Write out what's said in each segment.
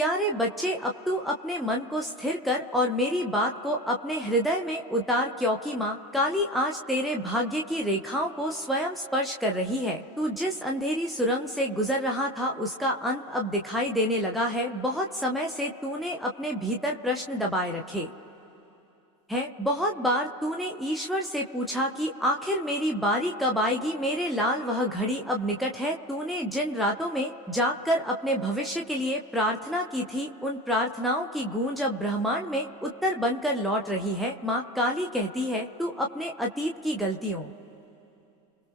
प्यारे बच्चे, अब तू अपने मन को स्थिर कर और मेरी बात को अपने हृदय में उतार, क्योंकि माँ काली आज तेरे भाग्य की रेखाओं को स्वयं स्पर्श कर रही है। तू जिस अंधेरी सुरंग से गुजर रहा था उसका अंत अब दिखाई देने लगा है। बहुत समय से तूने अपने भीतर प्रश्न दबाए रखे है। बहुत बार तूने ईश्वर से पूछा कि आखिर मेरी बारी कब आएगी। मेरे लाल, वह घड़ी अब निकट है। तूने जिन रातों में जागकर अपने भविष्य के लिए प्रार्थना की थी, उन प्रार्थनाओं की गूंज अब ब्रह्मांड में उत्तर बनकर लौट रही है। माँ काली कहती है, तू अपने अतीत की गलतियों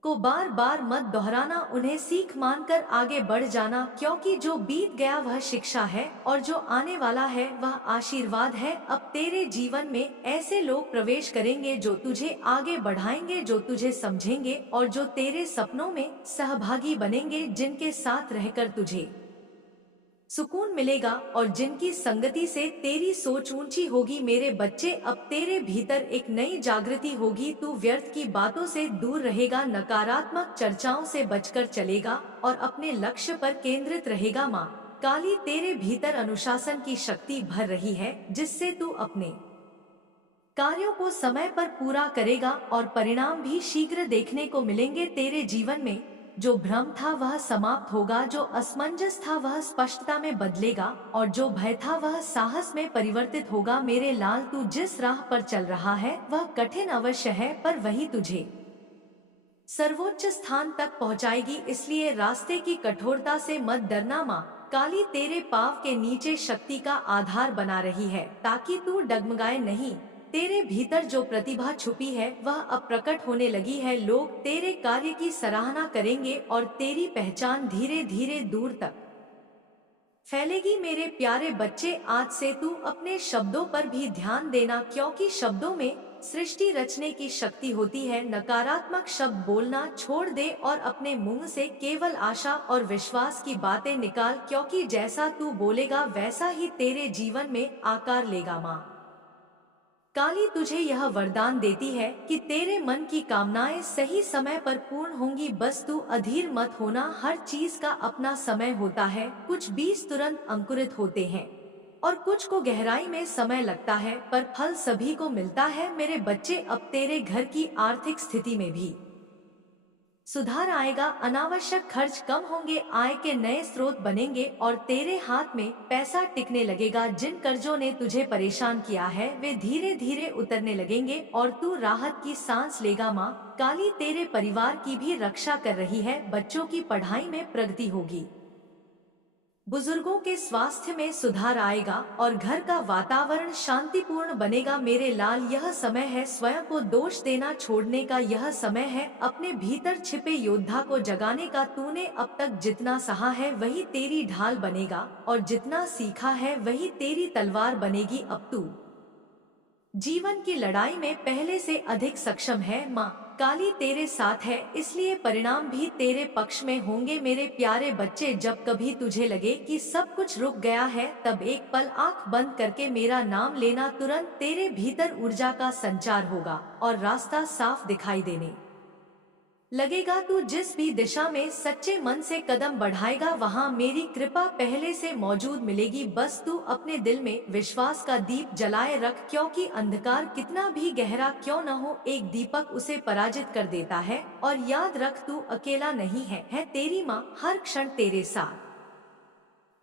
को बार बार मत दोहराना, उन्हें सीख मानकर आगे बढ़ जाना, क्योंकि जो बीत गया वह शिक्षा है और जो आने वाला है वह आशीर्वाद है। अब तेरे जीवन में ऐसे लोग प्रवेश करेंगे जो तुझे आगे बढ़ाएंगे, जो तुझे समझेंगे और जो तेरे सपनों में सहभागी बनेंगे, जिनके साथ रहकर तुझे सुकून मिलेगा और जिनकी संगति से तेरी सोच ऊंची होगी। मेरे बच्चे, अब तेरे भीतर एक नई जागृति होगी। तू व्यर्थ की बातों से दूर रहेगा, नकारात्मक चर्चाओं से बचकर चलेगा और अपने लक्ष्य पर केंद्रित रहेगा। माँ काली तेरे भीतर अनुशासन की शक्ति भर रही है, जिससे तू अपने कार्यों को समय पर पूरा करेगा और परिणाम भी शीघ्र देखने को मिलेंगे। तेरे जीवन में जो भ्रम था वह समाप्त होगा, जो असमंजस था वह स्पष्टता में बदलेगा और जो भय था वह साहस में परिवर्तित होगा। मेरे लाल, तू जिस राह पर चल रहा है वह कठिन अवश्य है, पर वही तुझे सर्वोच्च स्थान तक पहुंचाएगी। इसलिए रास्ते की कठोरता से मत डरना। माँ काली तेरे पाँव के नीचे शक्ति का आधार बना रही है, ताकि तू डगमगाए नहीं। तेरे भीतर जो प्रतिभा छुपी है वह अब प्रकट होने लगी है। लोग तेरे कार्य की सराहना करेंगे और तेरी पहचान धीरे धीरे दूर तक फैलेगी। मेरे प्यारे बच्चे, आज से तू अपने शब्दों पर भी ध्यान देना, क्योंकि शब्दों में सृष्टि रचने की शक्ति होती है। नकारात्मक शब्द बोलना छोड़ दे और अपने मुंह से केवल आशा और विश्वास की बातें निकाल, क्योंकि जैसा तू बोलेगा वैसा ही तेरे जीवन में आकार लेगा। माँ काली तुझे यह वरदान देती है कि तेरे मन की कामनाएं सही समय पर पूर्ण होंगी। बस तू अधीर मत होना, हर चीज का अपना समय होता है। कुछ बीज तुरंत अंकुरित होते हैं और कुछ को गहराई में समय लगता है, पर फल सभी को मिलता है। मेरे बच्चे, अब तेरे घर की आर्थिक स्थिति में भी सुधार आएगा, अनावश्यक खर्च कम होंगे, आय के नए स्रोत बनेंगे और तेरे हाथ में पैसा टिकने लगेगा। जिन कर्जों ने तुझे परेशान किया है वे धीरे धीरे उतरने लगेंगे और तू राहत की सांस लेगा। माँ काली तेरे परिवार की भी रक्षा कर रही है, बच्चों की पढ़ाई में प्रगति होगी, बुजुर्गों के स्वास्थ्य में सुधार आएगा और घर का वातावरण शांतिपूर्ण बनेगा। मेरे लाल, यह समय है स्वयं को दोष देना छोड़ने का, यह समय है अपने भीतर छिपे योद्धा को जगाने का। तूने अब तक जितना सहा है वही तेरी ढाल बनेगा और जितना सीखा है वही तेरी तलवार बनेगी। अब तू जीवन की लड़ाई में पहले से अधिक सक्षम है। माँ काली तेरे साथ है, इसलिए परिणाम भी तेरे पक्ष में होंगे। मेरे प्यारे बच्चे, जब कभी तुझे लगे कि सब कुछ रुक गया है, तब एक पल आंख बंद करके मेरा नाम लेना, तुरंत तेरे भीतर ऊर्जा का संचार होगा और रास्ता साफ दिखाई देने लगेगा। तू जिस भी दिशा में सच्चे मन से कदम बढ़ाएगा वहाँ मेरी कृपा पहले से मौजूद मिलेगी। बस तू अपने दिल में विश्वास का दीप जलाए रख, क्योंकि अंधकार कितना भी गहरा क्यों न हो, एक दीपक उसे पराजित कर देता है। और याद रख, तू अकेला नहीं है तेरी माँ हर क्षण तेरे साथ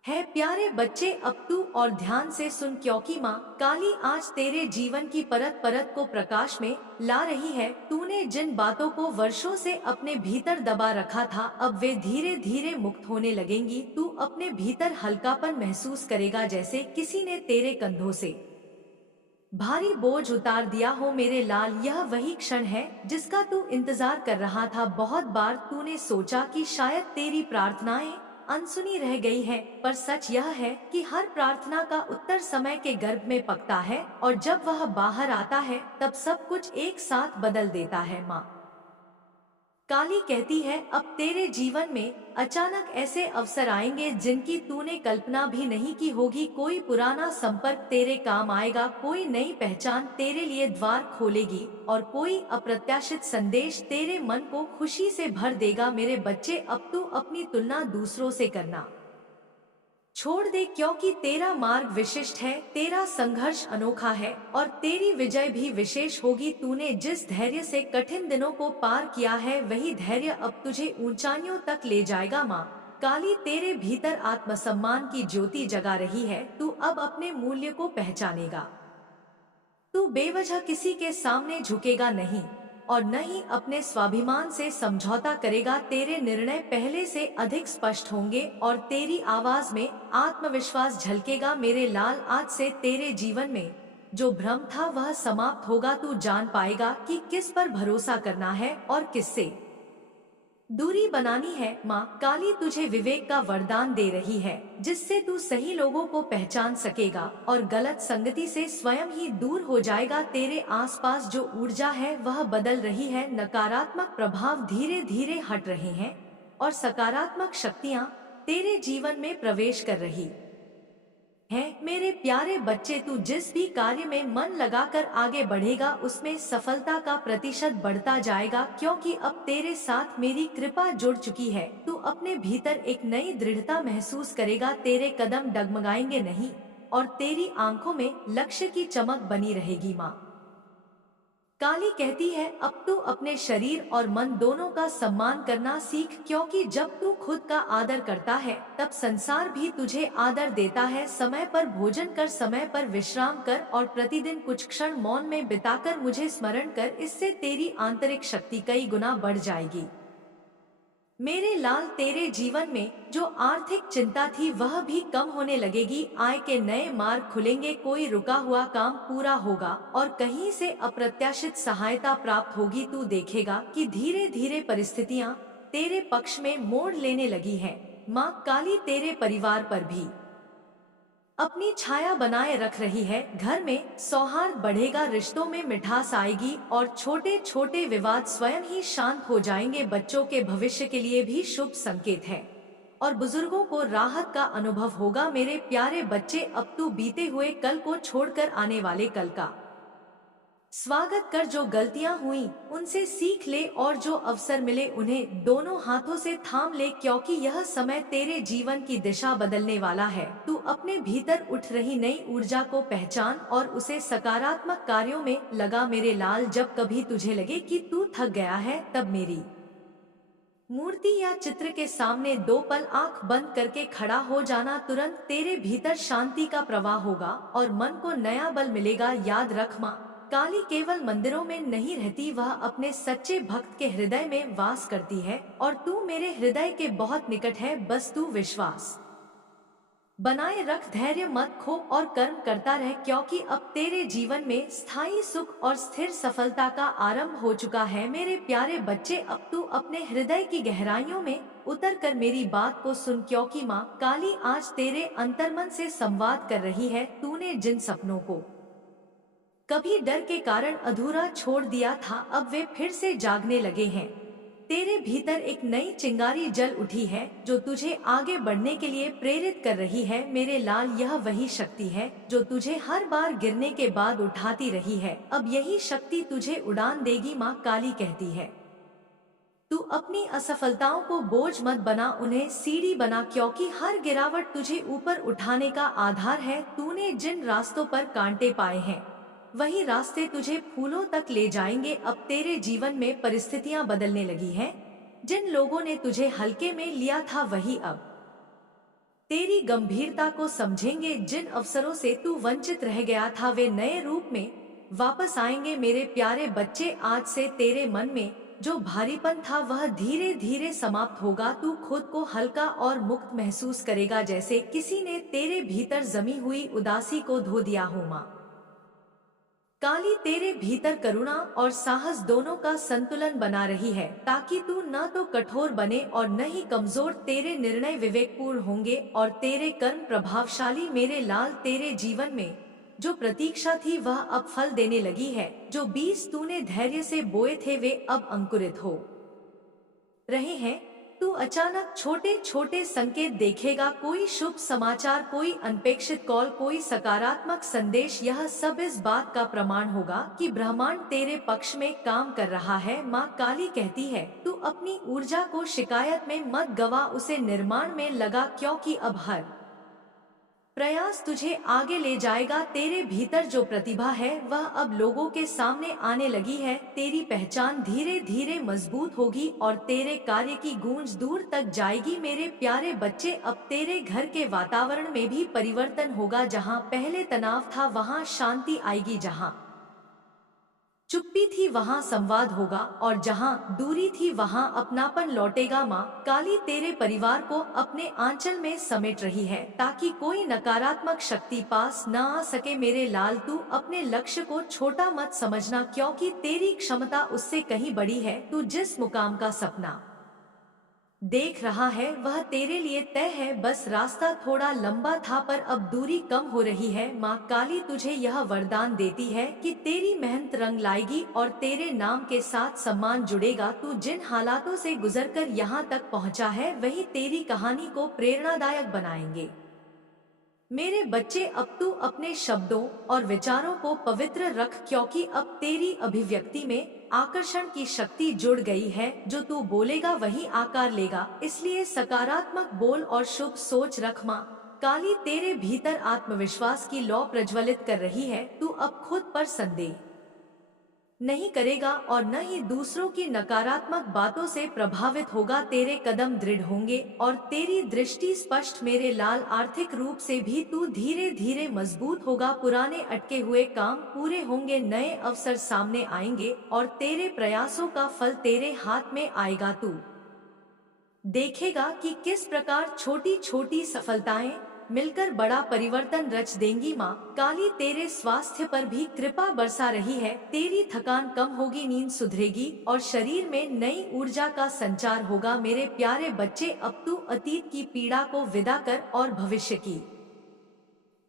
है। प्यारे बच्चे, अब तू और ध्यान से सुन, क्योंकि माँ काली आज तेरे जीवन की परत परत को प्रकाश में ला रही है। तूने जिन बातों को वर्षों से अपने भीतर दबा रखा था, अब वे धीरे धीरे मुक्त होने लगेंगी। तू अपने भीतर हल्कापन महसूस करेगा, जैसे किसी ने तेरे कंधों से भारी बोझ उतार दिया हो। मेरे लाल, यह वही क्षण है जिसका तू इंतजार कर रहा था। बहुत बार तूने सोचा कि शायद तेरी प्रार्थनाएं अनसुनी रह गई है, पर सच यह है कि हर प्रार्थना का उत्तर समय के गर्भ में पकता है और जब वह बाहर आता है तब सब कुछ एक साथ बदल देता है। माँ काली कहती है, अब तेरे जीवन में अचानक ऐसे अवसर आएंगे जिनकी तूने कल्पना भी नहीं की होगी। कोई पुराना संपर्क तेरे काम आएगा, कोई नई पहचान तेरे लिए द्वार खोलेगी और कोई अप्रत्याशित संदेश तेरे मन को खुशी से भर देगा। मेरे बच्चे, अब तू अपनी तुलना दूसरों से करना छोड़ दे, क्योंकि तेरा मार्ग विशिष्ट है, तेरा संघर्ष अनोखा है और तेरी विजय भी विशेष होगी। तूने जिस धैर्य से कठिन दिनों को पार किया है, वही धैर्य अब तुझे ऊंचाइयों तक ले जाएगा। माँ काली तेरे भीतर आत्मसम्मान की ज्योति जगा रही है। तू अब अपने मूल्य को पहचानेगा। तू बेवजह किसी के सामने झुकेगा नहीं और न ही अपने स्वाभिमान से समझौता करेगा। तेरे निर्णय पहले से अधिक स्पष्ट होंगे और तेरी आवाज में आत्मविश्वास झलकेगा। मेरे लाल, आज से तेरे जीवन में जो भ्रम था वह समाप्त होगा। तू जान पाएगा कि किस पर भरोसा करना है और किससे दूरी बनानी है। माँ काली तुझे विवेक का वरदान दे रही है, जिससे तू सही लोगों को पहचान सकेगा और गलत संगति से स्वयं ही दूर हो जाएगा। तेरे आसपास जो ऊर्जा है वह बदल रही है, नकारात्मक प्रभाव धीरे धीरे हट रहे हैं और सकारात्मक शक्तियाँ तेरे जीवन में प्रवेश कर रही है। मेरे प्यारे बच्चे, तू जिस भी कार्य में मन लगाकर आगे बढ़ेगा, उसमें सफलता का प्रतिशत बढ़ता जाएगा, क्योंकि अब तेरे साथ मेरी कृपा जुड़ चुकी है। तू अपने भीतर एक नई दृढ़ता महसूस करेगा। तेरे कदम डगमगाएंगे नहीं और तेरी आंखों में लक्ष्य की चमक बनी रहेगी। माँ काली कहती है, अब तू अपने शरीर और मन दोनों का सम्मान करना सीख, क्योंकि जब तू खुद का आदर करता है तब संसार भी तुझे आदर देता है। समय पर भोजन कर, समय पर विश्राम कर और प्रतिदिन कुछ क्षण मौन में बिताकर मुझे स्मरण कर। इससे तेरी आंतरिक शक्ति कई गुना बढ़ जाएगी। मेरे लाल, तेरे जीवन में जो आर्थिक चिंता थी वह भी कम होने लगेगी। आय के नए मार्ग खुलेंगे, कोई रुका हुआ काम पूरा होगा और कहीं से अप्रत्याशित सहायता प्राप्त होगी। तू देखेगा कि धीरे धीरे परिस्थितियां तेरे पक्ष में मोड़ लेने लगी हैं। माँ काली तेरे परिवार पर भी अपनी छाया बनाए रख रही है। घर में सौहार्द बढ़ेगा, रिश्तों में मिठास आएगी और छोटे छोटे विवाद स्वयं ही शांत हो जाएंगे। बच्चों के भविष्य के लिए भी शुभ संकेत है और बुजुर्गों को राहत का अनुभव होगा। मेरे प्यारे बच्चे, अब तू बीते हुए कल को छोड़कर आने वाले कल का स्वागत कर। जो गलतियां हुई उनसे सीख ले और जो अवसर मिले उन्हें दोनों हाथों से थाम ले, क्योंकि यह समय तेरे जीवन की दिशा बदलने वाला है। तू अपने भीतर उठ रही नई ऊर्जा को पहचान और उसे सकारात्मक कार्यों में लगा। मेरे लाल, जब कभी तुझे लगे कि तू थक गया है, तब मेरी मूर्ति या चित्र के सामने 2 पल आंख बंद करके खड़ा हो जाना। तुरंत तेरे भीतर शांति का प्रवाह होगा और मन को नया बल मिलेगा। याद रख, माँ काली केवल मंदिरों में नहीं रहती, वह अपने सच्चे भक्त के हृदय में वास करती है और तू मेरे हृदय के बहुत निकट है। बस तू विश्वास बनाए रख, धैर्य मत खो और कर्म करता रह, क्योंकि अब तेरे जीवन में स्थायी सुख और स्थिर सफलता का आरंभ हो चुका है। मेरे प्यारे बच्चे, अब तू अपने हृदय की गहराइयों में उतर कर मेरी बात को सुन, क्योंकि माँ काली आज तेरे अंतर्मन से संवाद कर रही है। तूने जिन सपनों को कभी डर के कारण अधूरा छोड़ दिया था, अब वे फिर से जागने लगे हैं। तेरे भीतर एक नई चिंगारी जल उठी है जो तुझे आगे बढ़ने के लिए प्रेरित कर रही है। मेरे लाल, यह वही शक्ति है जो तुझे हर बार गिरने के बाद उठाती रही है। अब यही शक्ति तुझे उड़ान देगी। माँ काली कहती है, तू अपनी असफलताओं को बोझ मत बना, उन्हें सीढ़ी बना, क्योंकि हर गिरावट तुझे ऊपर उठाने का आधार है। तूने जिन रास्तों पर कांटे पाए हैं वही रास्ते तुझे फूलों तक ले जाएंगे। अब तेरे जीवन में परिस्थितियां बदलने लगी हैं। जिन लोगों ने तुझे हल्के में लिया था वही अब तेरी गंभीरता को समझेंगे। जिन अवसरों से तू वंचित रह गया था वे नए रूप में वापस आएंगे। मेरे प्यारे बच्चे, आज से तेरे मन में जो भारीपन था वह धीरे धीरे समाप्त होगा। तू खुद को हल्का और मुक्त महसूस करेगा, जैसे किसी ने तेरे भीतर जमी हुई उदासी को धो दिया हो। माँ काली तेरे भीतर करुणा और साहस दोनों का संतुलन बना रही है, ताकि तू न तो कठोर बने और न ही कमजोर। तेरे निर्णय विवेकपूर्ण होंगे और तेरे कर्म प्रभावशाली। मेरे लाल, तेरे जीवन में जो प्रतीक्षा थी वह अब फल देने लगी है। जो बीज तूने धैर्य से बोए थे वे अब अंकुरित हो रहे हैं। तू अचानक छोटे छोटे संकेत देखेगा, कोई शुभ समाचार, कोई अनपेक्षित कॉल, कोई सकारात्मक संदेश। यह सब इस बात का प्रमाण होगा कि ब्रह्मांड तेरे पक्ष में काम कर रहा है। माँ काली कहती है, तू अपनी ऊर्जा को शिकायत में मत गवा, उसे निर्माण में लगा, क्योंकि अब हर प्रयास तुझे आगे ले जाएगा। तेरे भीतर जो प्रतिभा है वह अब लोगों के सामने आने लगी है। तेरी पहचान धीरे धीरे मजबूत होगी और तेरे कार्य की गूंज दूर तक जाएगी। मेरे प्यारे बच्चे, अब तेरे घर के वातावरण में भी परिवर्तन होगा। जहाँ पहले तनाव था वहाँ शांति आएगी, जहाँ चुप्पी थी वहाँ संवाद होगा, और जहाँ दूरी थी वहाँ अपनापन लौटेगा। माँ काली तेरे परिवार को अपने आंचल में समेट रही है ताकि कोई नकारात्मक शक्ति पास न आ सके। मेरे लाल, तू अपने लक्ष्य को छोटा मत समझना, क्योंकि तेरी क्षमता उससे कहीं बड़ी है। तू जिस मुकाम का सपना देख रहा है वह तेरे लिए तय है। बस रास्ता थोड़ा लंबा था पर अब दूरी कम हो रही है। माँ काली तुझे यह वरदान देती है कि तेरी मेहनत रंग लाएगी और तेरे नाम के साथ सम्मान जुड़ेगा। तू जिन हालातों से गुजरकर यहाँ तक पहुँचा है वही तेरी कहानी को प्रेरणादायक बनाएंगे। मेरे बच्चे, अब तू अपने शब्दों और विचारों को पवित्र रख, क्योंकि अब तेरी अभिव्यक्ति में आकर्षण की शक्ति जुड़ गई है। जो तू बोलेगा वही आकार लेगा, इसलिए सकारात्मक बोल और शुभ सोच रख। माँ काली तेरे भीतर आत्मविश्वास की लौ प्रज्वलित कर रही है। तू अब खुद पर संदेह नहीं करेगा और न ही दूसरों की नकारात्मक बातों से प्रभावित होगा। तेरे कदम दृढ़ होंगे और तेरी दृष्टि स्पष्ट। मेरे लाल, आर्थिक रूप से भी तू धीरे धीरे मजबूत होगा। पुराने अटके हुए काम पूरे होंगे, नए अवसर सामने आएंगे और तेरे प्रयासों का फल तेरे हाथ में आएगा। तू देखेगा कि किस प्रकार छोटी छोटी सफलताएं मिलकर बड़ा परिवर्तन रच देंगी। माँ काली तेरे स्वास्थ्य पर भी कृपा बरसा रही है। तेरी थकान कम होगी, नींद सुधरेगी और शरीर में नई ऊर्जा का संचार होगा। मेरे प्यारे बच्चे, अब तू अतीत की पीड़ा को विदा कर और भविष्य की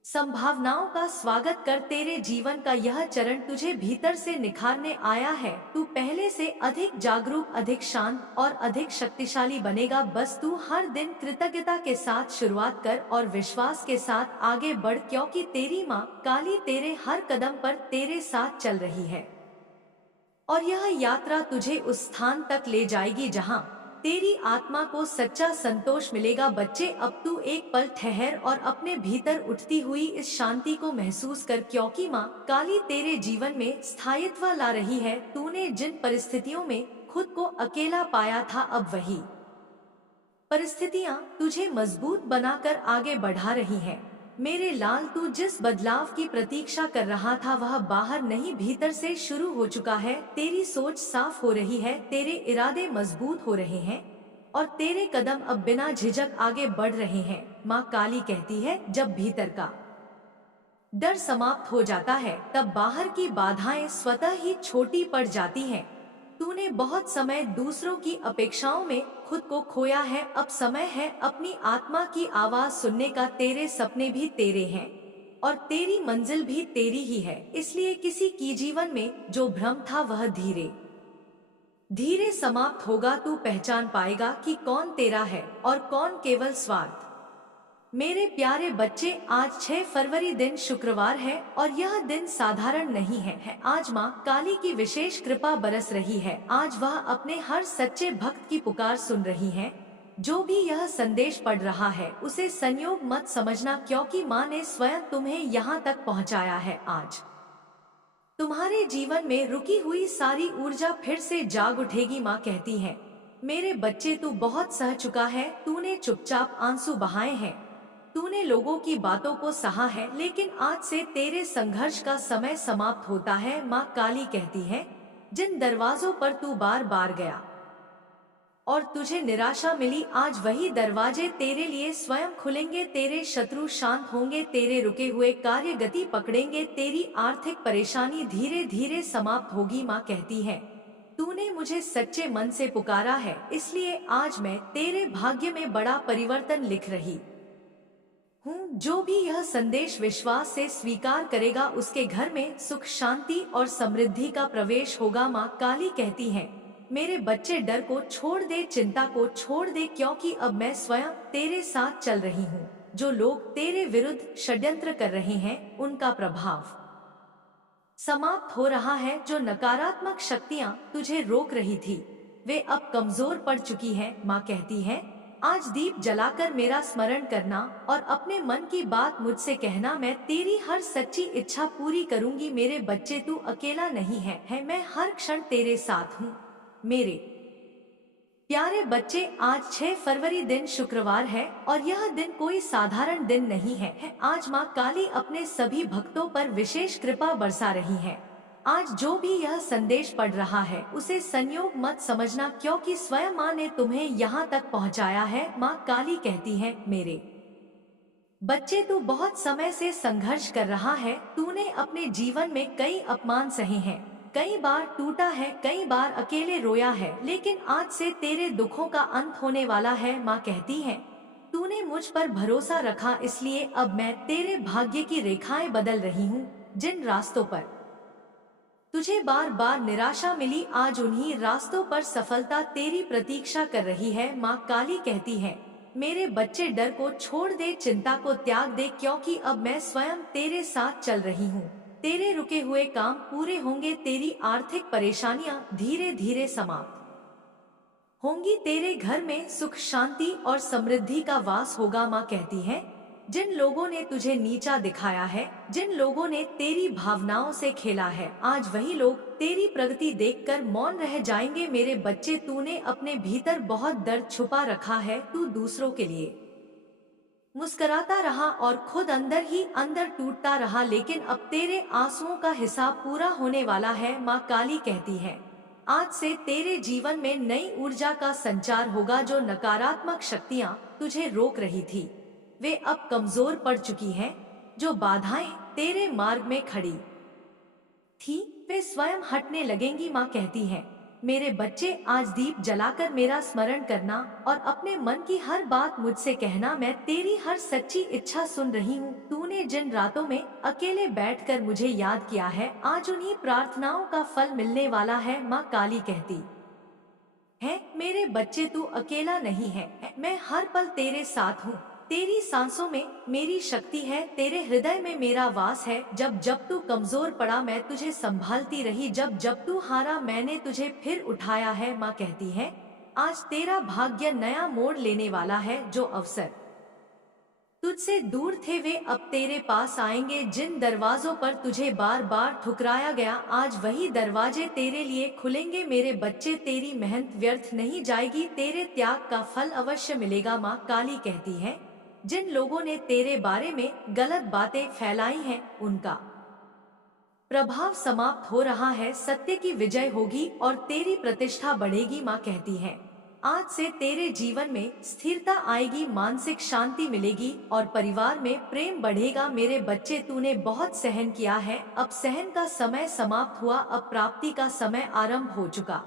संभावनाओं का स्वागत कर। तेरे जीवन का यह चरण तुझे भीतर से निखारने आया है। तू पहले से अधिक जागरूक, अधिक शांत और अधिक शक्तिशाली बनेगा। बस तू हर दिन कृतज्ञता के साथ शुरुआत कर और विश्वास के साथ आगे बढ़, क्योंकि तेरी माँ काली तेरे हर कदम पर तेरे साथ चल रही है और यह यात्रा तुझे उस स्थान तक ले जाएगी जहाँ तेरी आत्मा को सच्चा संतोष मिलेगा। बच्चे, अब तू एक पल ठहर और अपने भीतर उठती हुई इस शांति को महसूस कर, क्योंकि माँ काली तेरे जीवन में स्थायित्व ला रही है। तूने जिन परिस्थितियों में खुद को अकेला पाया था, अब वही परिस्थितियाँ तुझे मजबूत बनाकर आगे बढ़ा रही हैं। मेरे लाल, तू जिस बदलाव की प्रतीक्षा कर रहा था वह बाहर नहीं भीतर से शुरू हो चुका है। तेरी सोच साफ हो रही है, तेरे इरादे मजबूत हो रहे हैं और तेरे कदम अब बिना झिझक आगे बढ़ रहे हैं। माँ काली कहती है, जब भीतर का डर समाप्त हो जाता है तब बाहर की बाधाएं स्वतः ही छोटी पड़ जाती हैं। तूने बहुत समय दूसरों की अपेक्षाओं में खुद को खोया है। अब समय है अपनी आत्मा की आवाज सुनने का। तेरे सपने भी तेरे हैं और तेरी मंजिल भी तेरी ही है, इसलिए किसी की जीवन में जो भ्रम था वह धीरे धीरे समाप्त होगा। तू पहचान पाएगा कि कौन तेरा है और कौन केवल स्वार्थ। मेरे प्यारे बच्चे, आज 6 फरवरी दिन शुक्रवार है और यह दिन साधारण नहीं है। आज माँ काली की विशेष कृपा बरस रही है। आज वह अपने हर सच्चे भक्त की पुकार सुन रही है। जो भी यह संदेश पढ़ रहा है उसे संयोग मत समझना, क्योंकि माँ ने स्वयं तुम्हें यहाँ तक पहुँचाया है। आज तुम्हारे जीवन में रुकी हुई सारी ऊर्जा फिर से जाग उठेगी। माँ कहती है, मेरे बच्चे, तू बहुत सह चुका है। तूने चुपचाप आंसू बहाए हैं, तूने लोगों की बातों को सहा है, लेकिन आज से तेरे संघर्ष का समय समाप्त होता है। माँ काली कहती है, जिन दरवाजों पर तू बार बार गया और तुझे निराशा मिली, आज वही दरवाजे तेरे लिए स्वयं खुलेंगे। तेरे शत्रु शांत होंगे, तेरे रुके हुए कार्य गति पकड़ेंगे, तेरी आर्थिक परेशानी धीरे धीरे समाप्त होगी। माँ कहती है, तूने मुझे सच्चे मन से पुकारा है, इसलिए आज मैं तेरे भाग्य में बड़ा परिवर्तन लिख रही हूँ। जो भी यह संदेश विश्वास से स्वीकार करेगा उसके घर में सुख, शांति और समृद्धि का प्रवेश होगा। माँ काली कहती है, मेरे बच्चे, डर को छोड़ दे, चिंता को छोड़ दे, क्योंकि अब मैं स्वयं तेरे साथ चल रही हूँ। जो लोग तेरे विरुद्ध षड्यंत्र कर रहे हैं उनका प्रभाव समाप्त हो रहा है। जो नकारात्मक शक्तियाँ तुझे रोक रही थी वे अब कमजोर पड़ चुकी हैं। माँ कहती है, आज दीप जलाकर मेरा स्मरण करना और अपने मन की बात मुझसे कहना। मैं तेरी हर सच्ची इच्छा पूरी करूंगी। मेरे बच्चे तू अकेला नहीं है मैं हर क्षण तेरे साथ हूँ। मेरे प्यारे बच्चे, आज 6 फरवरी दिन शुक्रवार है और यह दिन कोई साधारण दिन नहीं है। आज माँ काली अपने सभी भक्तों पर विशेष कृपा बरसा रही है। आज जो भी यह संदेश पढ़ रहा है उसे संयोग मत समझना, क्योंकि स्वयं माँ ने तुम्हें यहाँ तक पहुँचाया है। माँ काली कहती है, मेरे बच्चे तू बहुत समय से संघर्ष कर रहा है। तूने अपने जीवन में कई अपमान सहे हैं, कई बार टूटा है, कई बार अकेले रोया है, लेकिन आज से तेरे दुखों का अंत होने वाला है। माँ कहती है, तूने मुझ पर भरोसा रखा, इसलिए अब मैं तेरे भाग्य की रेखाएं बदल रही हूँ। जिन रास्तों पर तुझे बार बार निराशा मिली, आज उन्हीं रास्तों पर सफलता तेरी प्रतीक्षा कर रही है। माँ काली कहती है, मेरे बच्चे डर को छोड़ दे, चिंता को त्याग दे, क्योंकि अब मैं स्वयं तेरे साथ चल रही हूँ। तेरे रुके हुए काम पूरे होंगे, तेरी आर्थिक परेशानियां धीरे धीरे समाप्त होंगी, तेरे घर में सुख शांति और समृद्धि का वास होगा। माँ कहती है, जिन लोगों ने तुझे नीचा दिखाया है, जिन लोगों ने तेरी भावनाओं से खेला है, आज वही लोग तेरी प्रगति देखकर मौन रह जाएंगे। मेरे बच्चे, तूने अपने भीतर बहुत दर्द छुपा रखा है। तू दूसरों के लिए मुस्कुराता रहा और खुद अंदर ही अंदर टूटता रहा, लेकिन अब तेरे आंसुओं का हिसाब पूरा होने वाला है। माँ काली कहती है, आज से तेरे जीवन में नई ऊर्जा का संचार होगा। जो नकारात्मक शक्तियाँ तुझे रोक रही थी वे अब कमजोर पड़ चुकी हैं। जो बाधाएं तेरे मार्ग में खड़ी थी वे स्वयं हटने लगेंगी। माँ कहती है, मेरे बच्चे, आज दीप जलाकर मेरा स्मरण करना और अपने मन की हर बात मुझसे कहना। मैं तेरी हर सच्ची इच्छा सुन रही हूँ। तूने जिन रातों में अकेले बैठकर मुझे याद किया है, आज उन्हीं प्रार्थनाओं का फल मिलने वाला है। माँ काली कहती है, मेरे बच्चे, तू अकेला नहीं है, मैं हर पल तेरे साथ हूँ। तेरी सांसों में मेरी शक्ति है, तेरे हृदय में मेरा वास है। जब जब तू कमजोर पड़ा मैं तुझे संभालती रही, जब जब तू हारा मैंने तुझे फिर उठाया है। माँ कहती है, आज तेरा भाग्य नया मोड़ लेने वाला है। जो अवसर तुझसे दूर थे वे अब तेरे पास आएंगे। जिन दरवाजों पर तुझे बार बार ठुकराया गया, आज वही दरवाजे तेरे लिए खुलेंगे। मेरे बच्चे, तेरी मेहनत व्यर्थ नहीं जाएगी, तेरे त्याग का फल अवश्य मिलेगा। माँ काली कहती है, जिन लोगों ने तेरे बारे में गलत बातें फैलाई हैं, उनका प्रभाव समाप्त हो रहा है। सत्य की विजय होगी और तेरी प्रतिष्ठा बढ़ेगी। माँ कहती है, आज से तेरे जीवन में स्थिरता आएगी, मानसिक शांति मिलेगी और परिवार में प्रेम बढ़ेगा। मेरे बच्चे, तूने बहुत सहन किया है, अब सहन का समय समाप्त हुआ, अब प्राप्ति का समय आरंभ हो चुका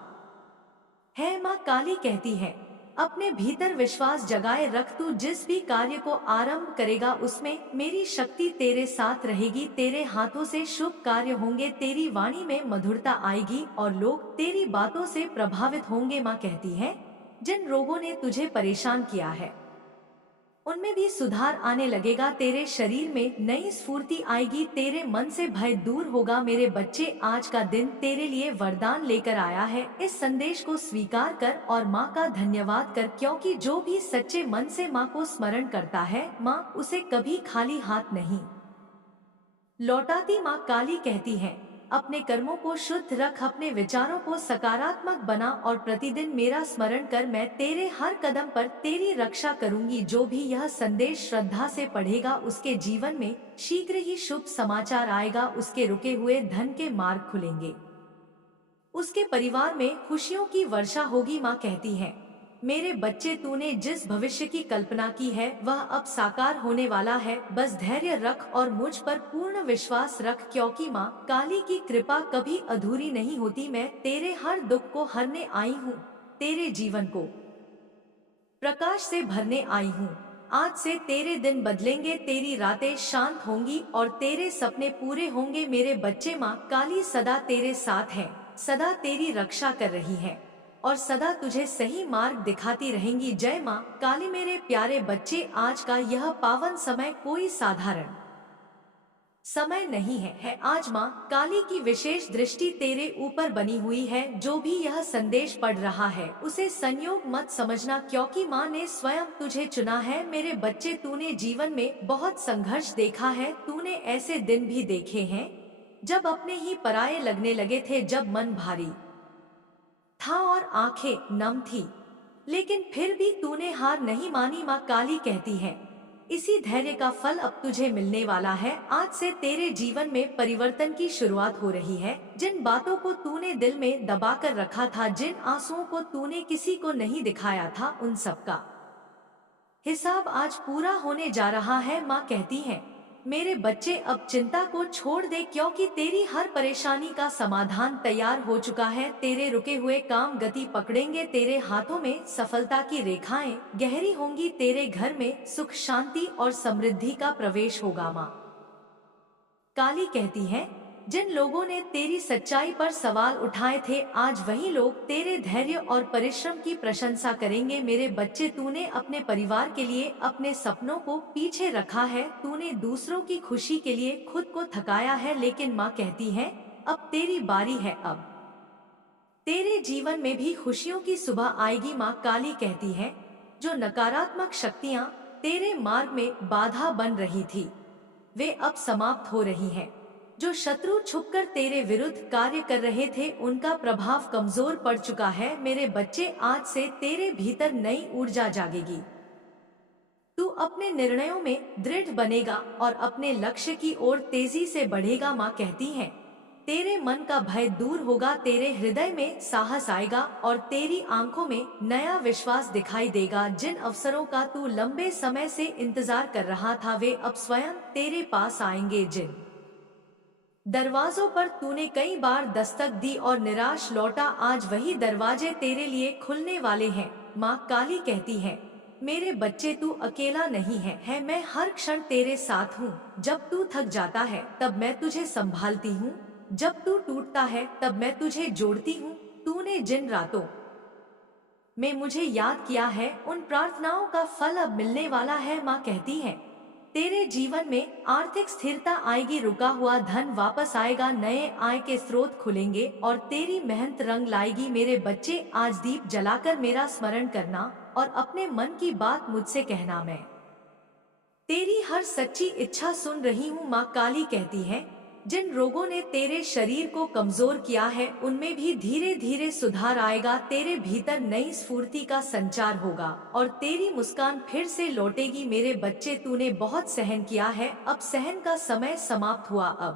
है। माँ काली कहती है, अपने भीतर विश्वास जगाए रख। तू जिस भी कार्य को आरंभ करेगा उसमें मेरी शक्ति तेरे साथ रहेगी। तेरे हाथों से शुभ कार्य होंगे, तेरी वाणी में मधुरता आएगी और लोग तेरी बातों से प्रभावित होंगे। माँ कहती है, जिन रोगों ने तुझे परेशान किया है उनमें भी सुधार आने लगेगा। तेरे शरीर में नई स्फूर्ति आएगी, तेरे मन से भय दूर होगा। मेरे बच्चे, आज का दिन तेरे लिए वरदान लेकर आया है। इस संदेश को स्वीकार कर और माँ का धन्यवाद कर, क्योंकि जो भी सच्चे मन से माँ को स्मरण करता है, माँ उसे कभी खाली हाथ नहीं लौटाती। माँ काली कहती है, अपने कर्मों को शुद्ध रख, अपने विचारों को सकारात्मक बना और प्रतिदिन मेरा स्मरण कर। मैं तेरे हर कदम पर तेरी रक्षा करूंगी। जो भी यह संदेश श्रद्धा से पढ़ेगा उसके जीवन में शीघ्र ही शुभ समाचार आएगा। उसके रुके हुए धन के मार्ग खुलेंगे, उसके परिवार में खुशियों की वर्षा होगी। माँ कहती है, मेरे बच्चे, तूने जिस भविष्य की कल्पना की है वह अब साकार होने वाला है। बस धैर्य रख और मुझ पर पूर्ण विश्वास रख, क्योंकि माँ काली की कृपा कभी अधूरी नहीं होती। मैं तेरे हर दुख को हरने आई हूँ, तेरे जीवन को प्रकाश से भरने आई हूँ। आज से तेरे दिन बदलेंगे, तेरी रातें शांत होंगी और तेरे सपने पूरे होंगे। मेरे बच्चे, माँ काली सदा तेरे साथ है, सदा तेरी रक्षा कर रही है और सदा तुझे सही मार्ग दिखाती रहेंगी। जय माँ काली। मेरे प्यारे बच्चे, आज का यह पावन समय कोई साधारण समय नहीं है आज माँ काली की विशेष दृष्टि तेरे ऊपर बनी हुई है। जो भी यह संदेश पढ़ रहा है उसे संयोग मत समझना, क्योंकि माँ ने स्वयं तुझे चुना है। मेरे बच्चे, तूने जीवन में बहुत संघर्ष देखा है। तूने ऐसे दिन भी देखे हैं जब अपने ही पराये लगने लगे थे, जब मन भारी था और आंखें नम थी, लेकिन फिर भी तूने हार नहीं मानी। माँ काली कहती है, इसी धैर्य का फल अब तुझे मिलने वाला है। आज से तेरे जीवन में परिवर्तन की शुरुआत हो रही है। जिन बातों को तूने दिल में दबा कर रखा था, जिन आंसुओं को तूने किसी को नहीं दिखाया था, उन सब का हिसाब आज पूरा होने जा रहा है। माँ कहती है, मेरे बच्चे अब चिंता को छोड़ दे, क्योंकि तेरी हर परेशानी का समाधान तैयार हो चुका है। तेरे रुके हुए काम गति पकड़ेंगे, तेरे हाथों में सफलता की रेखाएं गहरी होंगी, तेरे घर में सुख शांति और समृद्धि का प्रवेश होगा। माँ काली कहती है, जिन लोगों ने तेरी सच्चाई पर सवाल उठाए थे, आज वही लोग तेरे धैर्य और परिश्रम की प्रशंसा करेंगे। मेरे बच्चे, तूने अपने परिवार के लिए अपने सपनों को पीछे रखा है, तूने दूसरों की खुशी के लिए खुद को थकाया है, लेकिन माँ कहती है, अब तेरी बारी है। अब तेरे जीवन में भी खुशियों की सुबह आएगी। माँ काली कहती है, जो नकारात्मक शक्तियाँ तेरे मार्ग में बाधा बन रही थी, वे अब समाप्त हो रही हैं। जो शत्रु छुपकर तेरे विरुद्ध कार्य कर रहे थे, उनका प्रभाव कमजोर पड़ चुका है। मेरे बच्चे, आज से तेरे भीतर नई ऊर्जा जागेगी। तू अपने निर्णयों में दृढ़ बनेगा और अपने लक्ष्य की ओर तेजी से बढ़ेगा। माँ कहती है, तेरे मन का भय दूर होगा, तेरे हृदय में साहस आएगा और तेरी आंखों में नया विश्वास दिखाई देगा। जिन अवसरों का तू लंबे समय से इंतजार कर रहा था, वे अब स्वयं तेरे पास आएंगे। जिन दरवाजों पर तूने कई बार दस्तक दी और निराश लौटा, आज वही दरवाजे तेरे लिए खुलने वाले हैं। माँ काली कहती है, मेरे बच्चे, तू अकेला नहीं है, मैं हर क्षण तेरे साथ हूँ। जब तू थक जाता है तब मैं तुझे संभालती हूँ, जब तू टूटता है तब मैं तुझे जोड़ती हूँ। तूने जिन रातों में मुझे याद किया है, उन प्रार्थनाओं का फल अब मिलने वाला है। माँ कहती है, तेरे जीवन में आर्थिक स्थिरता आएगी, रुका हुआ धन वापस आएगा, नए आय के स्रोत खुलेंगे और तेरी मेहनत रंग लाएगी। मेरे बच्चे, आज दीप जलाकर मेरा स्मरण करना और अपने मन की बात मुझसे कहना। मैं तेरी हर सच्ची इच्छा सुन रही हूँ। माँ काली कहती है, जिन रोगों ने तेरे शरीर को कमजोर किया है, उनमें भी धीरे धीरे सुधार आएगा। तेरे भीतर नई स्फूर्ति का संचार होगा और तेरी मुस्कान फिर से लौटेगी। मेरे बच्चे, तूने बहुत सहन किया है, अब सहन का समय समाप्त हुआ, अब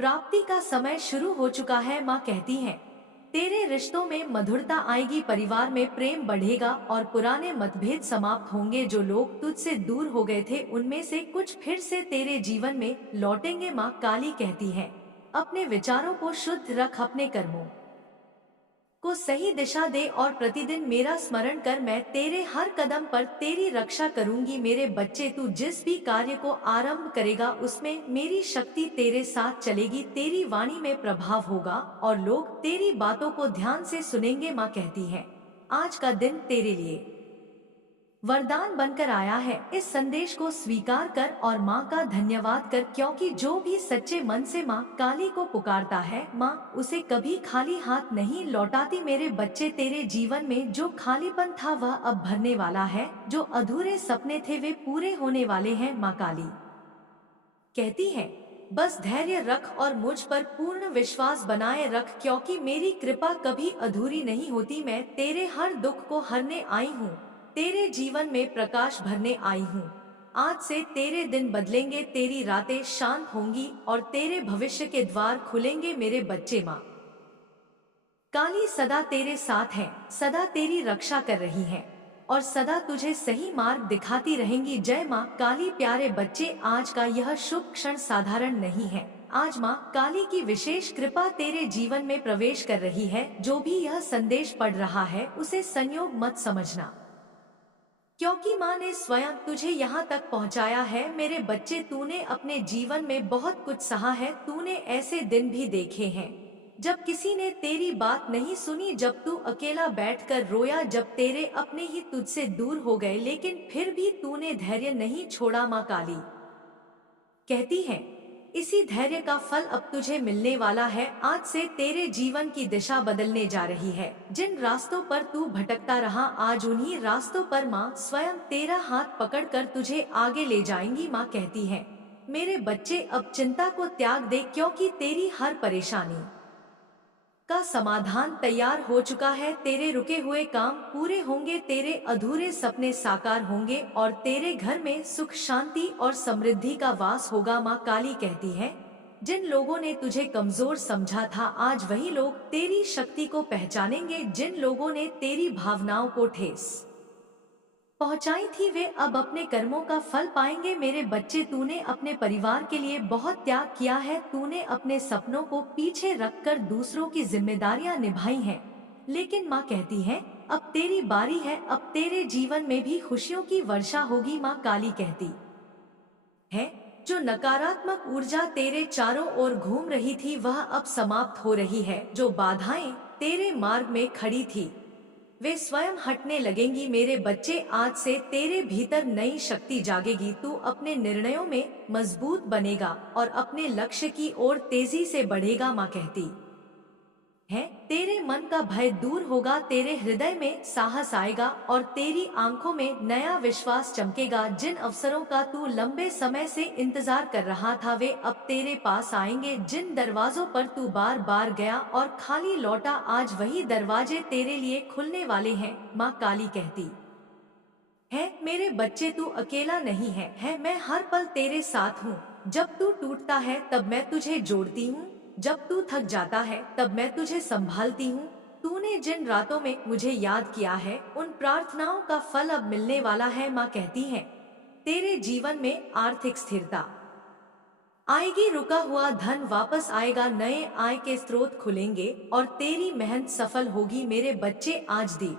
प्राप्ति का समय शुरू हो चुका है। माँ कहती है, तेरे रिश्तों में मधुरता आएगी, परिवार में प्रेम बढ़ेगा और पुराने मतभेद समाप्त होंगे। जो लोग तुझसे दूर हो गए थे, उनमें से कुछ फिर से तेरे जीवन में लौटेंगे। माँ काली कहती है, अपने विचारों को शुद्ध रख, अपने कर्मों को सही दिशा दे और प्रतिदिन मेरा स्मरण कर। मैं तेरे हर कदम पर तेरी रक्षा करूंगी। मेरे बच्चे, तू जिस भी कार्य को आरंभ करेगा, उसमें मेरी शक्ति तेरे साथ चलेगी। तेरी वाणी में प्रभाव होगा और लोग तेरी बातों को ध्यान से सुनेंगे। माँ कहती है, आज का दिन तेरे लिए वरदान बनकर आया है। इस संदेश को स्वीकार कर और माँ का धन्यवाद कर, क्योंकि जो भी सच्चे मन से माँ काली को पुकारता है, माँ उसे कभी खाली हाथ नहीं लौटाती। मेरे बच्चे, तेरे जीवन में जो खालीपन था वह अब भरने वाला है, जो अधूरे सपने थे वे पूरे होने वाले हैं। माँ काली कहती है, बस धैर्य रख और मुझ पर पूर्ण विश्वास बनाए रख, क्योंकि मेरी कृपा कभी अधूरी नहीं होती। मैं तेरे हर दुख को हरने आई हूँ, तेरे जीवन में प्रकाश भरने आई हूँ। आज से तेरे दिन बदलेंगे, तेरी रातें शांत होंगी और तेरे भविष्य के द्वार खुलेंगे। मेरे बच्चे, माँ काली सदा तेरे साथ है, सदा तेरी रक्षा कर रही है और सदा तुझे सही मार्ग दिखाती रहेंगी। जय माँ काली। प्यारे बच्चे, आज का यह शुभ क्षण साधारण नहीं है। आज माँ काली की विशेष कृपा तेरे जीवन में प्रवेश कर रही है। जो भी यह संदेश पढ़ रहा है, उसे संयोग मत समझना, क्योंकि माँ ने स्वयं तुझे यहाँ तक पहुँचाया है। मेरे बच्चे, तूने अपने जीवन में बहुत कुछ सहा है। तूने ऐसे दिन भी देखे हैं जब किसी ने तेरी बात नहीं सुनी, जब तू अकेला बैठकर रोया, जब तेरे अपने ही तुझसे दूर हो गए, लेकिन फिर भी तूने धैर्य नहीं छोड़ा। माँ काली कहती है, इसी धैर्य का फल अब तुझे मिलने वाला है। आज से तेरे जीवन की दिशा बदलने जा रही है। जिन रास्तों पर तू भटकता रहा, आज उन्हीं रास्तों पर माँ स्वयं तेरा हाथ पकड़कर तुझे आगे ले जाएंगी। माँ कहती है, मेरे बच्चे अब चिंता को त्याग दे, क्योंकि तेरी हर परेशानी का समाधान तैयार हो चुका है। तेरे रुके हुए काम पूरे होंगे, तेरे अधूरे सपने साकार होंगे और तेरे घर में सुख शांति और समृद्धि का वास होगा। माँ काली कहती है, जिन लोगों ने तुझे कमजोर समझा था, आज वही लोग तेरी शक्ति को पहचानेंगे। जिन लोगों ने तेरी भावनाओं को ठेस पहुंचाई थी, वे अब अपने कर्मों का फल पाएंगे। मेरे बच्चे, तूने अपने परिवार के लिए बहुत त्याग किया है। तूने अपने सपनों को पीछे रखकर दूसरों की जिम्मेदारियां निभाई हैं। लेकिन माँ कहती है, अब तेरी बारी है। अब तेरे जीवन में भी खुशियों की वर्षा होगी। माँ काली कहती है, जो नकारात्मक ऊर्जा तेरे चारों ओर घूम रही थी, वह अब समाप्त हो रही है। जो बाधाएं तेरे मार्ग में खड़ी थी, वे स्वयं हटने लगेंगी। मेरे बच्चे, आज से तेरे भीतर नई शक्ति जागेगी। तू अपने निर्णयों में मजबूत बनेगा और अपने लक्ष्य की ओर तेजी से बढ़ेगा। माँ कहती है, तेरे मन का भय दूर होगा, तेरे हृदय में साहस आएगा और तेरी आंखों में नया विश्वास चमकेगा। जिन अवसरों का तू लंबे समय से इंतजार कर रहा था, वे अब तेरे पास आएंगे। जिन दरवाजों पर तू बार बार गया और खाली लौटा, आज वही दरवाजे तेरे लिए खुलने वाले हैं। माँ काली कहती है, मेरे बच्चे, तू अकेला नहीं है, मैं हर पल तेरे साथ हूँ। जब तू टूटता है तब मैं तुझे जोड़ती हूँ, जब तू थक जाता है तब मैं तुझे संभालती हूँ। तूने जिन रातों में मुझे याद किया है, उन प्रार्थनाओं का फल अब मिलने वाला है। माँ कहती है, तेरे जीवन में आर्थिक स्थिरता आएगी, रुका हुआ धन वापस आएगा, नए आय के स्रोत खुलेंगे और तेरी मेहनत सफल होगी। मेरे बच्चे, आज दी